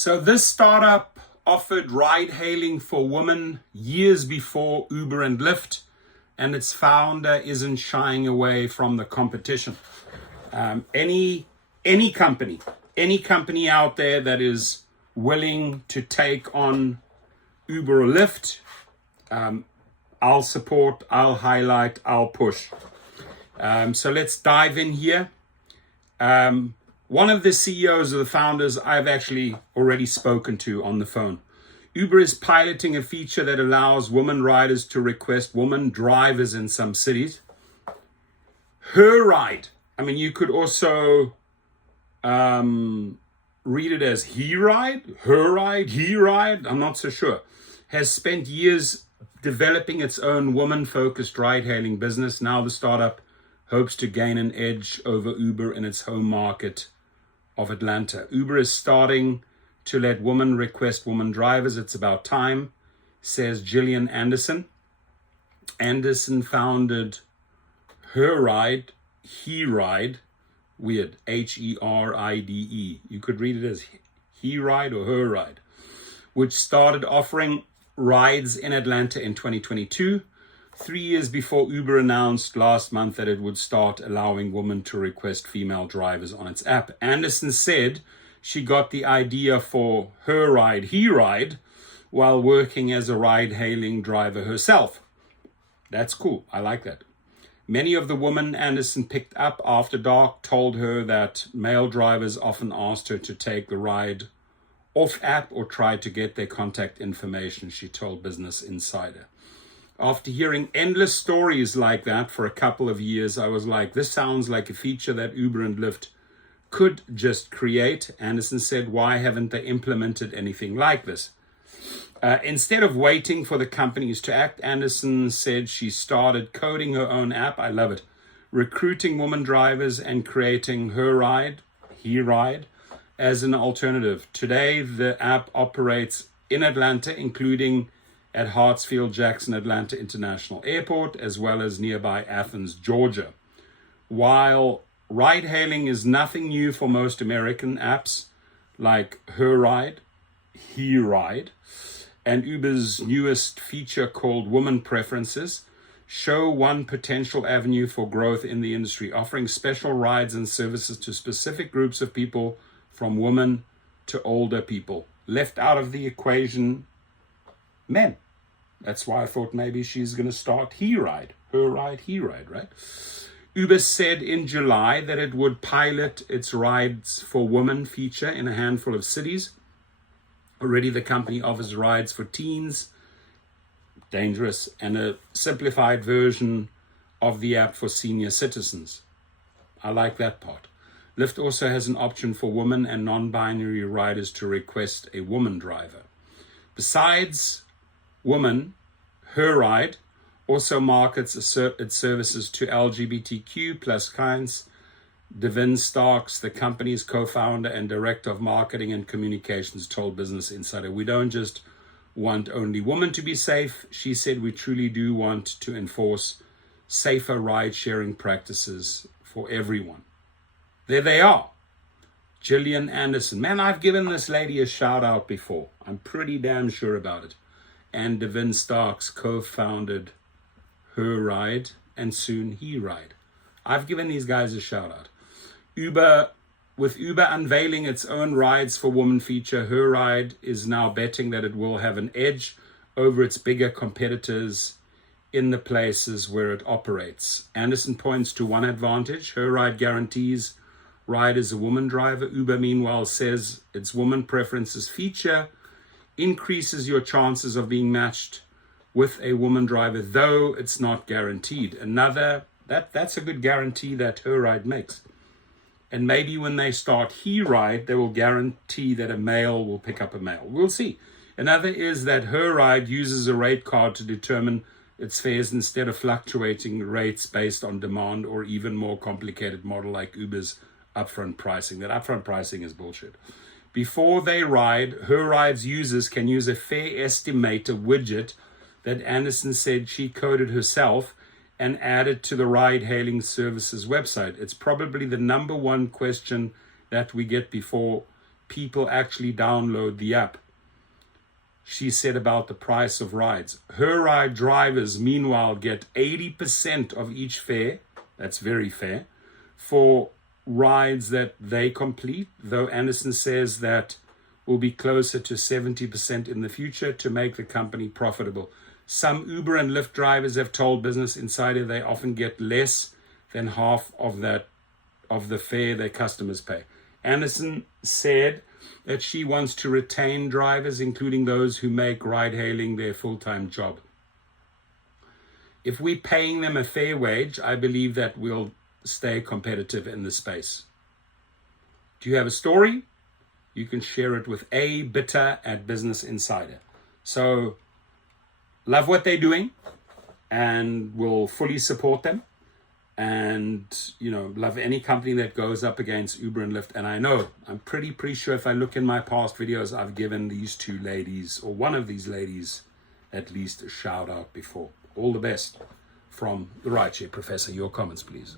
So this startup offered ride hailing for women years before Uber and Lyft, and its founder isn't shying away from the competition. Any company out there that is willing to take on Uber or Lyft, I'll support, I'll highlight, I'll push. So let's dive in here. One of the CEOs or the founders I've actually already spoken to on the phone. Uber is piloting a feature that allows women riders to request women drivers in some cities. HERide, I mean, you could also read it as HERide, I'm not so sure, has spent years developing its own woman-focused ride-hailing business. Now the startup hopes to gain an edge over Uber in its home market of Atlanta. Uber is starting to let women request women drivers. It's about time, says Gillian Anderson. Anderson founded HERide, weird, HERide. You could read it as HERide or HERide, which started offering rides in Atlanta in 2022, 3 years before Uber announced last month that it would start allowing women to request female drivers on its app. Anderson said she got the idea for HERide while working as a ride-hailing driver herself. That's cool. I like that. Many of the women Anderson picked up after dark told her that male drivers often asked her to take the ride off app or tried to get their contact information, she told Business Insider. After hearing endless stories like that for a couple of years, I was like, this sounds like a feature that Uber and Lyft could just create. Anderson said, why haven't they implemented anything like this? Instead of waiting for the companies to act, Anderson said she started coding her own app. I love it. Recruiting women drivers and creating HERide as an alternative. Today, the app operates in Atlanta, including at Hartsfield-Jackson Atlanta International Airport, as well as nearby Athens, Georgia. While ride-hailing is nothing new for most American apps like HERide, and Uber's newest feature called Woman Preferences show one potential avenue for growth in the industry, offering special rides and services to specific groups of people, from women to older people. Left out of the equation, men. That's why I thought maybe she's going to start HERide, right? Uber said in July that it would pilot its rides for women feature in a handful of cities. Already the company offers rides for teens, dangerous, and a simplified version of the app for senior citizens. I like that part. Lyft also has an option for women and non-binary riders to request a woman driver. Besides women, HERide also markets its services to LGBTQ plus clients. Devin Starks, the company's co-founder and director of marketing and communications, told Business Insider, we don't just want only women to be safe. She said, we truly do want to enforce safer ride-sharing practices for everyone. There they are. Gillian Anderson. Man, I've given this lady a shout out before. I'm pretty damn sure about it. And Devin Starks co-founded HERide and soon HERide. I've given these guys a shout out. With Uber unveiling its own rides for women feature, HERide is now betting that it will have an edge over its bigger competitors in the places where it operates. Anderson points to one advantage. HERide guarantees riders a woman driver. Uber, meanwhile, says its woman preferences feature increases your chances of being matched with a woman driver, though it's not guaranteed. That's a good guarantee that HERide makes. And maybe when they start HERide, they will guarantee that a male will pick up a male. We'll see. Another is that HERide uses a rate card to determine its fares instead of fluctuating rates based on demand or even more complicated model like Uber's upfront pricing. That upfront pricing is bullshit. Before they ride, HERide's users can use a fare estimator widget that Anderson said she coded herself and added to the ride-hailing services website. It's probably the number one question that we get before people actually download the app. She said about the price of rides. HERide drivers, meanwhile, get 80% of each fare. That's very fair for rides that they complete, though Anderson says that will be closer to 70% in the future to make the company profitable. Some Uber and Lyft drivers have told Business Insider they often get less than half of the fare their customers pay. Anderson said that she wants to retain drivers, including those who make ride-hailing their full-time job. If we're paying them a fair wage, I believe that we'll stay competitive in the space. Do you have a story? You can share it with Bitter at Business Insider. So, love what they're doing and will fully support them. And, love any company that goes up against Uber and Lyft. And I'm pretty sure if I look in my past videos, I've given these two ladies, or one of these ladies, at least a shout out before. All the best from the Rideshare Professor. Your comments, please.